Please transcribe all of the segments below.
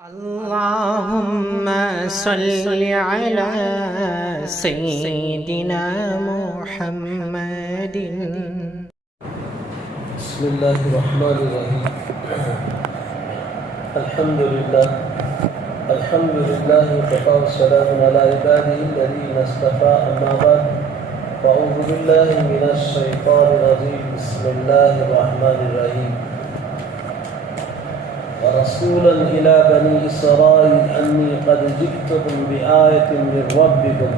اللهم صل على سيدنا محمد. بسم الله الرحمن الرحيم. الحمد لله وكفى والسلام على عباده الذين اصطفى. أما بعد فأعوذ بالله من الشيطان الرجيم. بسم الله الرحمن الرحيم. ورسولا إلى بني إسرائيل أني قد جئتكم بآية من ربكم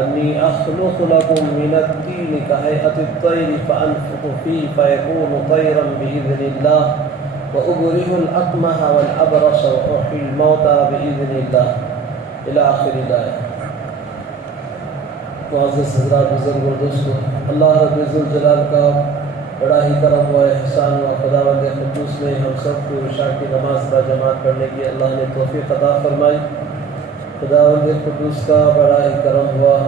أني أخلق لكم من الطين كهيئة الطير فأنفخ فيه فيكون طيرا بإذن الله وأبرئ الأكمه والأبرص وأحيي الموتى بإذن الله إلى آخر الآية. معزز حضرات، بزرگ اور دوستو، اللہ رب الجلال کا بڑا ہی کرم و احسان و خداوند قدوس نے ہم سب کو عشاء کی نماز با جماعت پڑھنے کی اللہ نے توفیق عطا فرمائی. خداوند قدوس کا بڑا ہی کرم ہوا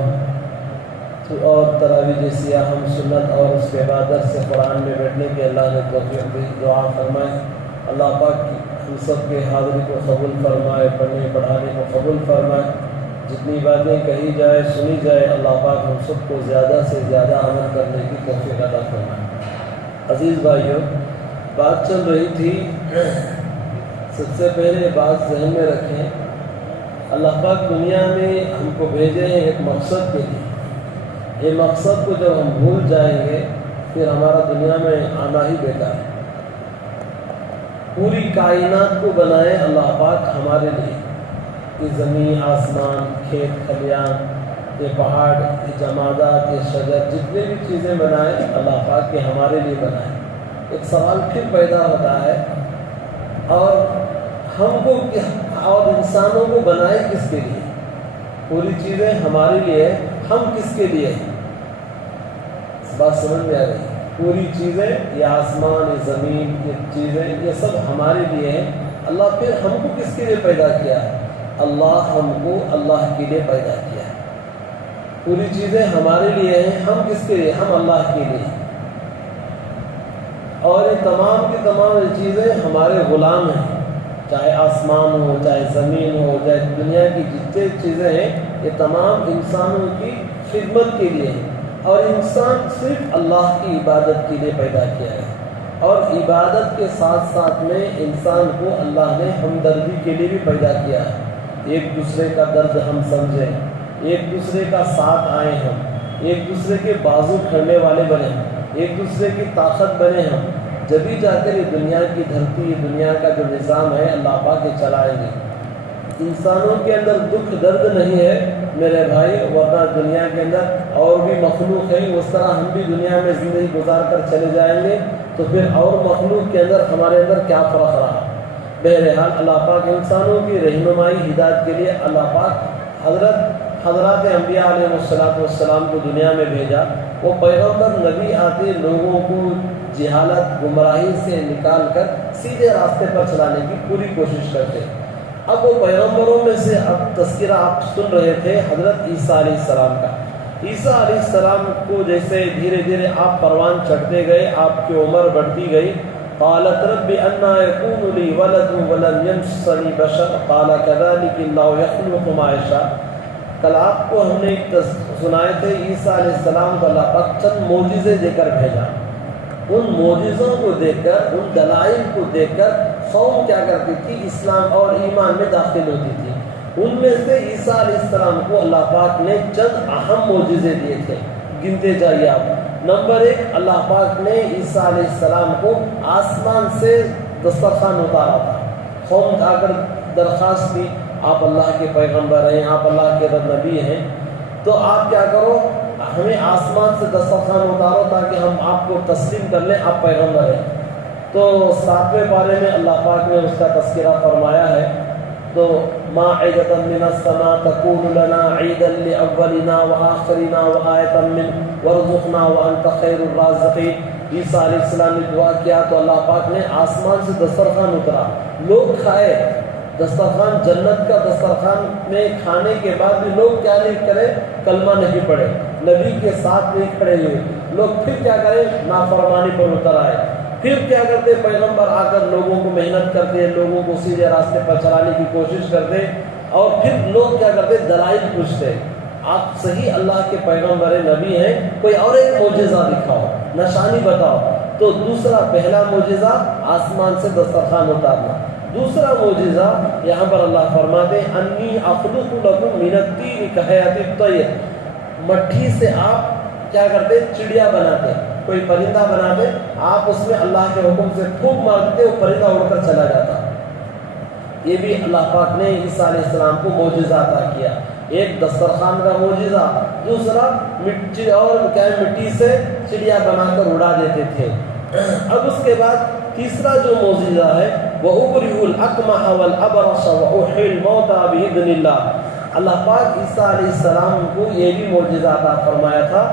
اور تراویح جیسی اہم سنت اور اس کے بعد درس قرآن میں بیٹھنے کی اللہ نے توفیق دی. دعا فرمائے اللہ پاک ہم سب کے حاضری کو قبول فرمائے، پڑھنے پڑھانے کو قبول فرمائے. جتنی باتیں کہی جائے سنی جائے اللہ پاک ہم سب کو زیادہ سے زیادہ عمل کرنے کی توفیق عطا فرمائے. عزیز بھائیوں، بات چل رہی تھی، سب سے پہلے بات ذہن میں رکھیں، اللہ پاک دنیا میں ہم کو بھیجے ہیں ایک مقصد کے لیے. یہ مقصد کو جب ہم بھول جائیں گے پھر ہمارا دنیا میں آنا ہی بیکار ہے. پوری کائنات کو بنائے اللہ پاک ہمارے لیے. یہ زمین، آسمان، کھیت کھلیان، یہ پہاڑ، یہ جمادات، یہ شجر، جتنے بھی چیزیں بنائے اللہ پاک کے ہمارے لیے بنائے. ایک سوال پھر پیدا ہوتا ہے، اور ہم کو اور انسانوں کو بنائے کس کے لیے؟ پوری چیزیں ہمارے لیے، ہم کس کے لیے ہیں؟ اس بات سمجھ میں آ رہی ہے؟ پوری چیزیں، یہ آسمان، یہ زمین، یہ چیزیں، یہ سب ہمارے لیے ہیں. اللہ پھر ہم کو کس کے لیے پیدا کیا ہے؟ اللہ ہم کو اللہ کے لیے پیدا کیا ہے. پوری چیزیں ہمارے لیے ہیں، ہم کس کے لیے؟ ہم اللہ کے لیے. اور یہ تمام کی تمام چیزیں ہمارے غلام ہیں، چاہے آسمان ہو، چاہے زمین ہو، چاہے دنیا کی جتنے چیزیں ہیں، یہ تمام انسانوں کی خدمت کے لیے ہیں. اور انسان صرف اللہ کی عبادت کے لیے پیدا کیا ہے. اور عبادت کے ساتھ ساتھ میں انسان کو اللہ نے ہمدردی کے لیے بھی پیدا کیا ہے. ایک دوسرے کا درد ہم سمجھیں، ایک دوسرے کا ساتھ آئیں، ہم ایک دوسرے کے بازو کھڑنے والے بنے، ایک دوسرے کی طاقت بنے. ہم جبھی جا کر یہ دنیا کی دھرتی، دنیا کا جو نظام ہے اللہ پاک کے چلائیں گے. انسانوں کے اندر دکھ درد نہیں ہے میرے بھائی، ورنہ دنیا کے اندر اور بھی مخلوق ہیں. اس طرح ہم بھی دنیا میں زندگی گزار کر چلے جائیں گے تو پھر اور مخلوق کے اندر ہمارے اندر کیا فرق رہا؟ بہرحال اللہ پاک انسانوں کی رہنمائی ہدایت کے لیے اللہ پاک حضرات انبیاء علیہ السلام کو دنیا میں بھیجا. وہ پیغمبر نبی آتے لوگوں کو جہالت گمراہی سے نکال کر سیدھے راستے پر چلانے کی پوری کوشش کرتے. اب وہ پیغمبروں میں سے اب تذکرہ آپ سن رہے تھے حضرت عیسیٰ علیہ السلام کا. عیسیٰ علیہ السلام کو جیسے دھیرے دھیرے آپ پروان چڑھتے گئے، آپ کی عمر بڑھتی گئی. قالت رب انا يكون لي ولد ولم يمسسني بشر قال كذلك الله يخلق ما يشاء. کل آپ کو ہم نے ایک سنائے تھے عیسیٰ علیہ السلام کو اللہ پاک چند معجزے دے کر بھیجا. ان معجزوں کو دیکھ کر، ان دلائل کو دیکھ کر قوم کیا کرتی تھی؟ اسلام اور ایمان میں داخل ہوتی تھی. ان میں سے عیسیٰ علیہ السلام کو اللہ پاک نے چند اہم معجزے دیے تھے، گنتے جائیے آپ. نمبر 1، اللہ پاک نے عیسیٰ علیہ السلام کو آسمان سے دسترخوان اتارا تھا. قوم آ کر درخواست کی، آپ اللہ کے پیغمبر ہیں، آپ اللہ کے نبی ہیں، تو آپ کیا کرو، ہمیں آسمان سے دسترخوان اتارو تاکہ ہم آپ کو تسلیم کر لیں، آپ پیغمبر ہیں. تو 7ویں پارے میں اللہ پاک نے اس کا تذکرہ فرمایا ہے. تو مائدۃ من السماء تکون لنا عیدا لاولنا وآخرنا وآیۃ من وارزقنا وانت خیر الرازقین. عیسیٰ علیہ السلام نے دعا کیا تو اللہ پاک نے آسمان سے دسترخوان اترا، لوگ کھائے. دسترخوان جنت کا دسترخوان میں کھانے کے بعد بھی لوگ کیا نہیں کرے؟ کلمہ نہیں پڑھے، نبی کے ساتھ نہیں کھڑے ہوئے. لوگ پھر کیا کریں؟ نافرمانی پر اتر آئے. پھر کیا کرتے پیغمبر آ کر لوگوں کو محنت کرتے، لوگوں کو سیدھے راستے پر چلانے کی کوشش کرتے، اور پھر لوگ کیا کرتے دلائل پوچھتے، آپ صحیح اللہ کے پیغمبر نبی ہیں، کوئی اور ایک معجزہ دکھاؤ، نشانی بتاؤ۔ تو دوسرا پہلا معجزہ آسمان سے دسترخوان اتارنا، دوسرا معجزہ یہاں پر اللہ فرماتے ہیں انی اخلق لکم من الطین کہیئۃ الطیر، مٹی سے آپ کیا کرتے چڑیا بناتے، کوئی پرندہ بناتے، آپ اس میں اللہ کے حکم سے پھونک مار دیتے، وہ پرندہ اڑ کر چلا جاتا۔ یہ بھی اللہ پاک نے عیسیٰ علیہ السلام کو معجزہ عطا کیا، ایک دسترخوان کا معجزہ، دوسرا مٹی اور کیا مٹی سے چڑیا بنا کر اڑا دیتے تھے۔ اب اس کے بعد تیسرا جو معجزہ ہے وہ ابرئ الاکمح والابرص واحیی الموتى باذن اللہ، اللہ پاک عیسیٰ علیہ السلام کو یہ بھی معجزہ عطا فرمایا تھا۔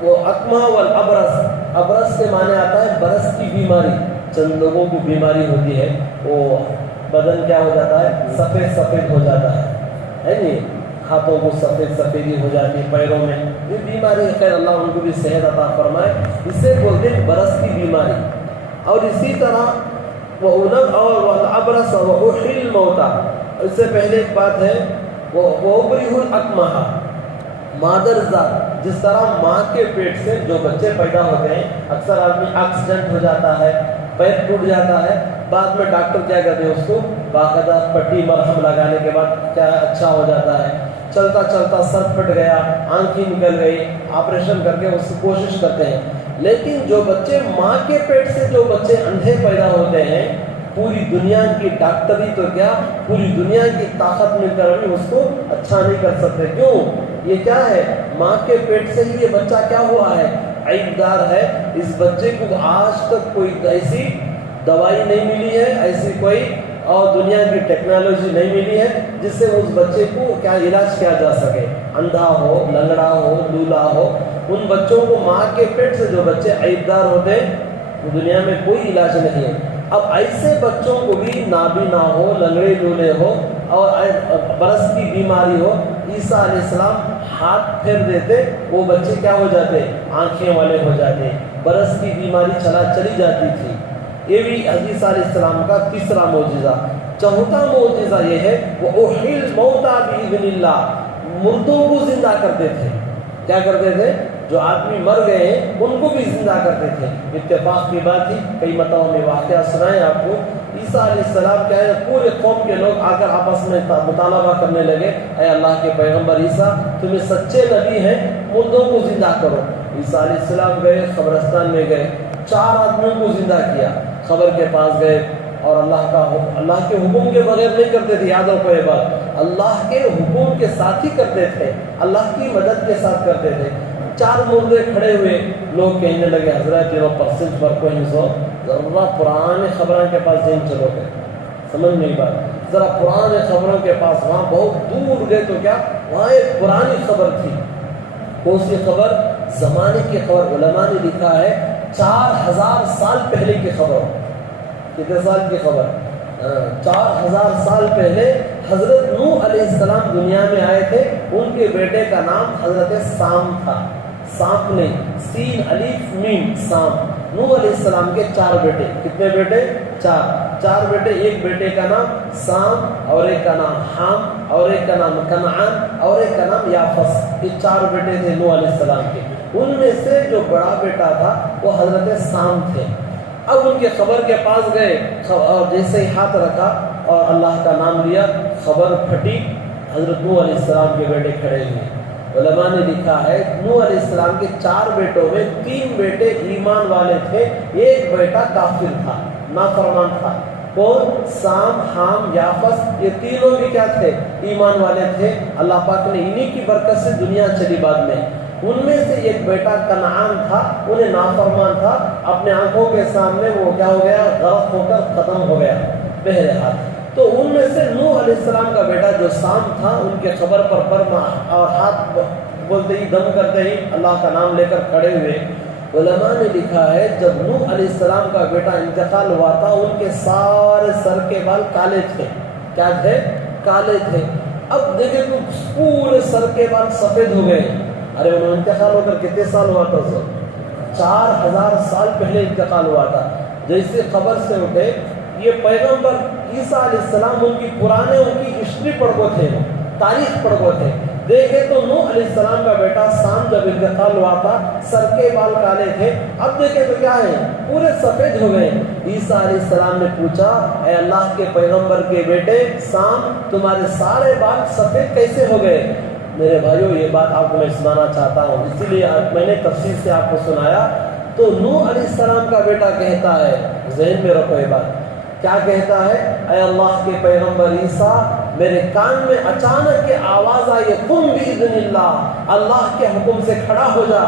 وہ اکمح والابرص، ابرص کے معنی آتا ہے برس کی بیماری، چند لوگوں کو بیماری ہوتی ہے، وہ بدن کیا ہو جاتا ہے سفید سفید ہو جاتا ہے نہیں، ہاتھوں کو سفید سفیدی ہو جاتی ہے، پیروں میں، یہ بیماری خیر اللہ ان کو بھی صحت عطا فرمائے، اسے بولتے ہیں برس کی بیماری۔ اور اسی طرح وہ والابرص واحیی الموتى، اس سے پہلے ایک بات ہے وہ ابرئ الاکمح، مادر ذات، جس طرح ماں کے پیٹ سے جو بچے پیدا ہوتے ہیں اکثر آدمی ایکسیڈنٹ ہو جاتا ہے، پیر ٹوٹ جاتا ہے، بعد میں ڈاکٹر کیا کہتے ہیں اس کو باقاعدہ پٹی مرہم لگانے کے بعد کیا اچھا ہو جاتا ہے، چلتا چلتا سر پھٹ گیا، آنکھیں نکل گئی، آپریشن کر کے اس کی کوشش کرتے ہیں۔ لیکن جو بچے ماں کے پیٹ سے جو بچے اندھے پیدا ہوتے ہیں، پوری دنیا کی ڈاکٹری تو کیا پوری دنیا کی طاقت مل کر بھی اس کو اچھا نہیں کر سکتے۔ کیوں؟ یہ کیا ہے ماں کے پیٹ سے ہی یہ بچہ کیا ہوا ہے عیب دار ہے، اس بچے کو آج تک کوئی ایسی دوائی نہیں ملی ہے، ایسی کوئی اور دنیا کی ٹیکنالوجی نہیں ملی ہے جس سے اس بچے کو کیا علاج کیا جا سکے، اندھا ہو، لنگڑا ہو، لولا ہو، ان بچوں کو ماں کے پیٹ سے جو بچے عیب دار ہوتے ہیں دنیا میں کوئی علاج نہیں ہے۔ اب ایسے بچوں کو بھی نابینا ہو، لنگڑے لولے ہو اور برس کی بیماری ہو، عیسیٰ علیہ السلام ہاتھ پھیر دیتے، وہ بچے کیا ہو جاتے آنکھیں والے ہو جاتے، برس کی بیماری چلی جاتی تھی۔ یہ بھی عیسیٰ علیہ السلام کا تیسرا معجزہ۔ چوتھا معجزہ یہ ہے وہ احیی الموتى باذن اللہ، مردوں کو زندہ کرتے تھے۔ کیا کرتے تھے؟ جو آدمی مر گئے ہیں ان کو بھی زندہ کرتے تھے۔ اتفاق کی بات تھی، کئی مرتبہ میں واقعہ سنائے آپ کو، عیسیٰ علیہ السلام کیا ہے پورے قوم کے لوگ آ کر آپس میں مطالبہ کرنے لگے، اے اللہ کے پیغمبر عیسیٰ تمہیں سچے نبی ہیں، مردوں کو زندہ کرو۔ عیسیٰ علیہ السلام گئے، قبرستان میں گئے، 4 آدمیوں کو زندہ کیا، قبر کے پاس گئے اور اللہ کے حکم کے بغیر نہیں کرتے تھے، یاد رکھو یہ بات، اللہ کے حکم کے ساتھ ہی کرتے تھے، اللہ کی مدد کے ساتھ کرتے تھے۔ 4 مردے کھڑے ہوئے، لوگ کہنے لگے حضرت پرسنٹ پر کوئی سو ذرا پرانے خبروں کے پاس جن چلو گے، سمجھ نہیں بات، ذرا پرانے خبروں کے پاس، وہاں بہت دور گئے تو کیا وہاں ایک پرانی خبر تھی۔ کون سی خبر؟ زمانے کی خبر، علماء نے لکھا ہے 4000 سال پہلے کی خبر۔ کتنے سال کی خبر؟ 4000 سال پہلے حضرت نوح علیہ السلام دنیا میں آئے تھے، ان کے بیٹے کا نام حضرت سام تھا، سانپ نہیں، سین الف میم سام۔ نوح علیہ السلام کے 4 بیٹے، کتنے بیٹے؟ 4 بیٹے، ایک بیٹے کا نام سام اور ایک کا نام حام اور ایک کا نام کنعان اور ایک کا نام یافس، یہ 4 بیٹے تھے نوح علیہ السلام کے۔ ان میں سے جو بڑا بیٹا تھا وہ حضرت سام تھے۔ اب ان کے خبر کے پاس گئے اور جیسے ہی ہاتھ رکھا اور اللہ کا نام لیا، خبر پھٹی، حضرت نوح علیہ السلام کے بیٹے کھڑے ہوئے۔ علماء نے لکھا ہے نوح علیہ السلام کے 4 بیٹوں میں 3 بیٹے ایمان والے تھے، ایک بیٹا کافر تھا، نافرمان تھا۔ کون؟ سام، حام، یافس، یہ تینوں بھی کیا تھے؟ ایمان والے تھے۔ اللہ پاک نے انہی کی برکت سے دنیا چلی بعد میں۔ ان میں سے ایک بیٹا کنعان تھا، انہیں نافرمان تھا، اپنے آنکھوں کے سامنے وہ کیا ہو گیا؟ غرق ہو کر ختم ہو گیا بہرحال۔ تو ان میں سے نوح علیہ السلام کا بیٹا جو سام تھا، ان کے خبر پر برما اور ہاتھ بولتے ہی دم کرتے ہی اللہ کا نام لے کر کھڑے ہوئے۔ علماء نے لکھا ہے جب نوح علیہ السلام کا بیٹا انتقال ہوا تھا، ان کے سارے سر کے بال کالے تھے۔ کیا تھے؟ کالے تھے۔ اب دیکھیں تو پورے سر کے بال سفید ہو گئے۔ ارے انہوں انتقال ہو کر کتنے سال ہوا تھا؟ 4000 سال پہلے انتقال ہوا تھا۔ جیسے قبر سے اٹھے، یہ پیغمبر عیسیٰ علیہ السلام ان کی پرانے ان کی ہسٹری پڑھ کو تھے، تاریخ پڑھ کو تھے. دیکھے تو نوح علیہ السلام کا بیٹا سام جب انتقال ہوا تھا سر کے بال کالے تھے، اب دیکھے تو کیا ہے، پورے سفید ہو گئے. عیسیٰ علیہ السلام نے پوچھا، اے اللہ کے پیغمبر کے بیٹے سام، تمہارے سارے بال سفید کیسے ہو گئے؟ میرے بھائیو یہ بات آپ کو میں سنانا چاہتا ہوں، اسی لیے میں نے تفصیل سے آپ کو سنایا. تو نوح علیہ السلام کا بیٹا کہتا ہے، ذہن میں رکھو یہ بات، کیا کہتا ہے؟ اے اللہ کے پیغمبر عیسیٰ، میرے کان میں اچانک کے آواز آئی، قم باذن اللہ، اللہ کے حکم سے کھڑا ہو جا.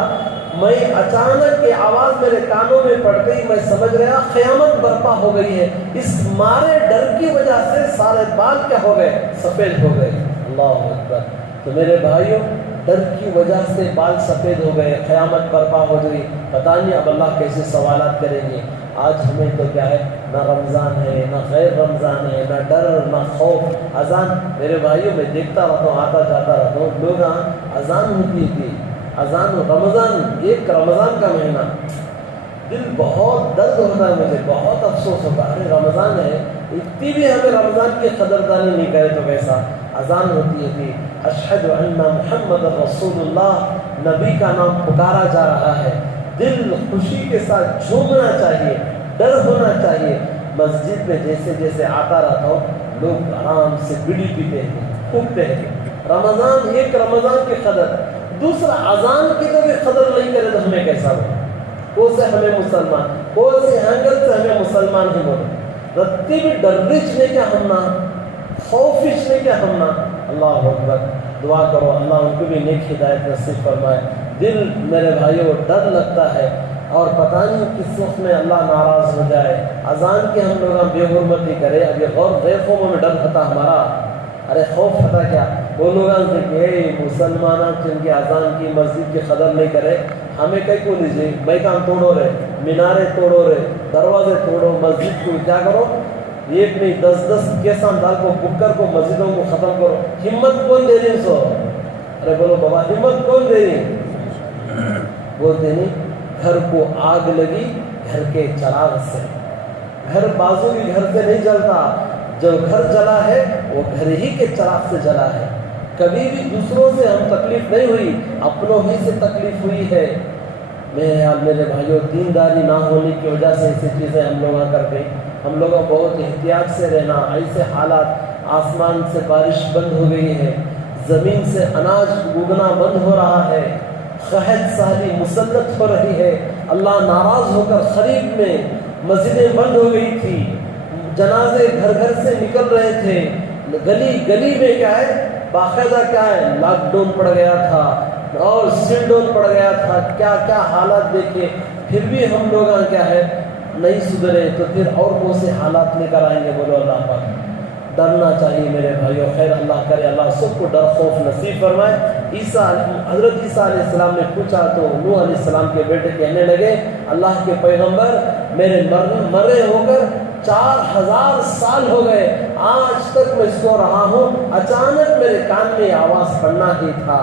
میں اچانک کی آواز میرے کانوں میں پڑ گئی، میں سمجھ گیا قیامت برپا ہو گئی ہے. اس مارے ڈر کی وجہ سے سارے بال کیا ہو گئے؟ سفید ہو گئے. اللہ اکبر. تو میرے بھائیوں، ڈر کی وجہ سے بال سفید ہو گئے، قیامت برپا ہو گئی. پتہ نہیں اب اللہ کیسے سوالات کریں گے. آج ہمیں تو کیا ہے، نہ رمضان ہے، نہ غیر رمضان ہے، نہ ڈر نہ خوف. اذان میرے بھائیوں میں دیکھتا رہتا ہوں، آتا جاتا رہتا ہوں، لوگ اذان ہوتی تھی، اذان رمضان، ایک رمضان کا مہینہ، دل بہت درد ہوتا ہے، مجھے بہت افسوس ہوتا ہے. ارے رمضان ہے، اتنی بھی ہمیں رمضان کی قدردانی نہیں کرے تو کیسا. اذان ہوتی تھی، اشہد ان محمد رسول اللہ، نبی کا نام پکارا جا رہا ہے. دل خوشی کے ساتھ جھومنا چاہیے، ڈر ہونا چاہیے. مسجد میں جیسے جیسے آتا رہتا ہوں، لوگ آرام سے بیڑی پیتے ہیں، پھونکتے ہیں. رمضان، ایک رمضان کی قدر، دوسرا اذان کی تو بھی قدر نہیں کرے تو ہمیں کیسا ہو؟ کون سے ہمیں مسلمان، کون سے اینگل سے ہمیں مسلمان ہی بولے؟ رتی بھی ڈرچ نے کیا ہمنا، خوفش نے کیا ہمنا. اللہ اکبر. دعا کرو اللہ ان کو بھی نیک ہدایت نصیب فرمائے. دل میرے بھائیوں ڈر لگتا ہے، اور پتہ نہیں کس وقت میں اللہ ناراض ہو جائے. اذان کی ہم لوگ بے حرمتی کرے. اب یہ غیر خوفوں میں ڈر ہوتا ہمارا. ارے خوف ہوتا کیا، وہ لوگ مسلمان جن کے اذان کی مسجد کی قدر نہیں کرے، ہمیں کئی کو لیجیے، بھائی کام توڑو رہے، مینارے توڑو رہے، دروازے توڑو، مسجد کو کیا کرو، ایک نہیں 10 کیسا دال کو بکر کو مسجدوں کو ختم کرو. ہمت کون دے رہی سو؟ ارے بولو بابا، ہمت کون دے رہی؟ بولتے نہیں، گھر کو آگ لگی گھر کے چراغ سے. گھر بازو کی گھر سے نہیں جلتا، جو گھر جلا ہے وہ گھر ہی کے چراغ سے جلا ہے. کبھی بھی دوسروں سے ہم تکلیف نہیں ہوئی، اپنوں ہی سے تکلیف ہوئی ہے. میرے بھائیوں، دینداری نہ ہونے کی وجہ سے ایسی چیزیں ہم لوگ کرتے. ہم لوگوں کو بہت احتیاط سے رہنا. ایسے حالات، آسمان سے بارش بند ہو گئی ہے، زمین سے اناج اگنا بند ہو رہا ہے، قحط سالی مسلط ہو رہی ہے. اللہ ناراض ہو کر خریف میں مسجدیں بند ہو گئی تھی، جنازے گھر گھر سے نکل رہے تھے، گلی گلی میں کیا ہے باقاعدہ کیا ہے لاک ڈاؤن پڑ گیا تھا اور سیل ڈاؤن پڑ گیا تھا. کیا کیا حالات دیکھے، پھر بھی ہم لوگ کیا ہے نہیں سدھرے تو پھر اور کون سے حالات لے کر آئیں گے؟ بولو اللہ پاک. ڈرنا چاہیے میرے بھائیوں. خیر اللہ کرے اللہ سب کو ڈر خوف نصیب فرمائے. حضرت عیسیٰ علیہ السلام نے پوچھا تو نوح علیہ السلام کے بیٹے کہنے لگے، اللہ کے پیغمبر، میرے مرے ہو کر 4000 سال ہو گئے، آج تک میں سو رہا ہوں، اچانک میرے کان میں آواز پڑنا ہی تھا،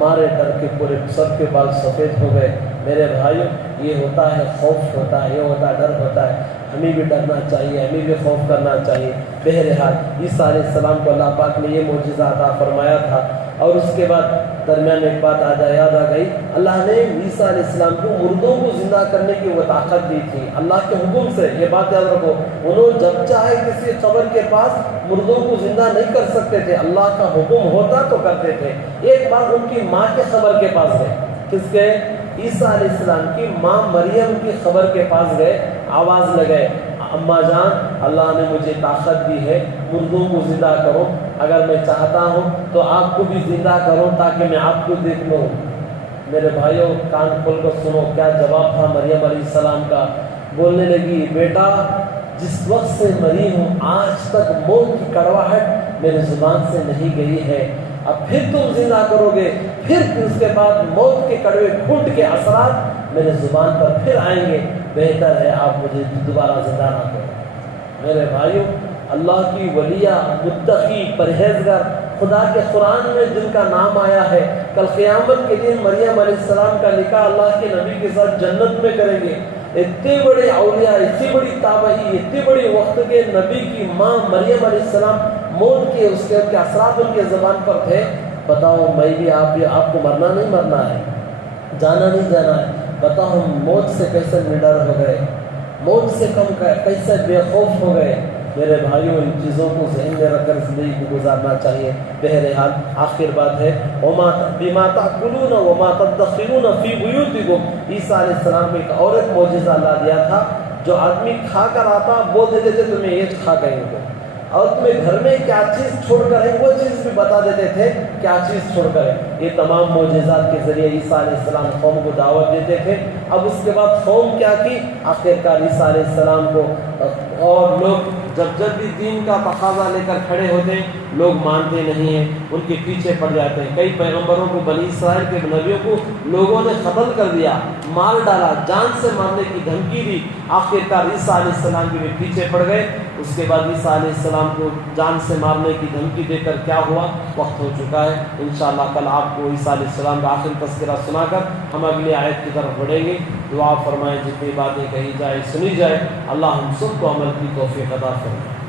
مارے ڈر کے پورے سر کے بال سفید ہو گئے. میرے بھائیوں، یہ ہوتا ہے خوف ہوتا ہے، یہ ہوتا ہے ڈر ہوتا ہے. ہمیں بھی ڈرنا چاہیے، ہمیں بھی خوف کرنا چاہیے. بہرحال عیسیٰ علیہ السلام کو اللہ پاک نے یہ معجزہ عطا فرمایا تھا. اور اس کے بعد درمیان ایک بات یاد آ گئی، اللہ نے عیسیٰ علیہ السلام کو مردوں کو زندہ کرنے کی وہ طاقت دی تھی اللہ کے حکم سے. یہ بات یاد رکھو، انہوں جب چاہے کسی قبر کے پاس مردوں کو زندہ نہیں کر سکتے تھے، اللہ کا حکم ہوتا تو کرتے تھے. ایک بار ان کی ماں کے قبر کے پاس گئے، کس کے؟ عیسیٰ علیہ السلام کی ماں مریم کی قبر کے پاس گئے، آواز لگائے، اماں جان، اللہ نے مجھے طاقت دی ہے، مردوں کو زندہ کرو، اگر میں چاہتا ہوں تو آپ کو بھی زندہ کروں تاکہ میں آپ کو دیکھ لوں. میرے بھائیوں کان کھول کر سنو کیا جواب تھا مریم علیہ السلام کا. بولنے لگی، بیٹا جس وقت سے مری ہوں آج تک موت کی کڑواہٹ میرے زبان سے نہیں گئی ہے. اب پھر تم زندہ کرو گے، پھر اس کے بعد موت کے کڑوے گھونٹ کے اثرات میرے زبان پر پھر آئیں گے. بہتر ہے آپ مجھے دوبارہ زندہ نہ کرو. میرے بھائیوں، اللہ کی ولیہ، متقی، پرہیزگار، خدا کے قرآن میں جن کا نام آیا ہے، کل قیامت کے دن مریم علیہ السلام کا نکاح اللہ کے نبی کے ساتھ جنت میں کریں گے. اتنے بڑے اولیاء، اتنی بڑی تابعی، اتنے بڑے وقت کے نبی کی ماں مریم علیہ السلام موت کے اس کے اثرات ان کے زبان پر تھے. بتاؤ میں بھی آپ کو مرنا نہیں مرنا ہے، جانا نہیں جانا ہے. بتاؤ ہم موت سے کیسے نڈر ہو گئے، موت سے کم کیسے بے خوف ہو گئے. میرے بھائیوں ان چیزوں کو ذہن میں رکھ کر زندگی کو گزارنا چاہیے. بہرحال آخر بات ہے بما تأکلون وما تدخرون فی بیوتکم. عیسیٰ علیہ السلام کو ایک اور ایک معجزہ اللہ دیا تھا. جو آدمی کھا کر آتا بول دیتے تھے تمہیں یہ کھا گئے ہو، اور تمہیں گھر میں کیا چیز چھوڑ کر ہے وہ چیز بھی بتا دیتے تھے کیا چیز چھوڑ کر ہے. یہ تمام معجزات کے ذریعے عیسیٰ علیہ السلام قوم کو دعوت دیتے تھے. اب اس کے بعد قوم کیا کی، آخرکار عیسیٰ علیہ السلام کو اور لوگ جب بھی دین کا تقاضا لے کر کھڑے ہوتے ہیں لوگ مانتے نہیں ہیں، ان کے پیچھے پڑ جاتے ہیں. کئی پیغمبروں کو، بنی اسرائیل کے نبیوں کو لوگوں نے قتل کر دیا، مار ڈالا، جان سے مارنے کی دھمکی دی. آخرکار عیسیٰ علیہ السلام کے بھی پیچھے پڑ گئے. اس کے بعد عیسیٰ علیہ السلام کو جان سے مارنے کی دھمکی دے کر کیا ہوا، وقت ہو چکا ہے. انشاءاللہ کل آپ کو عیسیٰ علیہ السلام کا آخری تذکرہ سنا کر ہم اگلی آیت کی طرف بڑھیں گے. دعا فرمائیں جتنی باتیں کہی جائے سنی جائے، اللہ ہم سب کو عمل کی توفیق عطا فرمائے.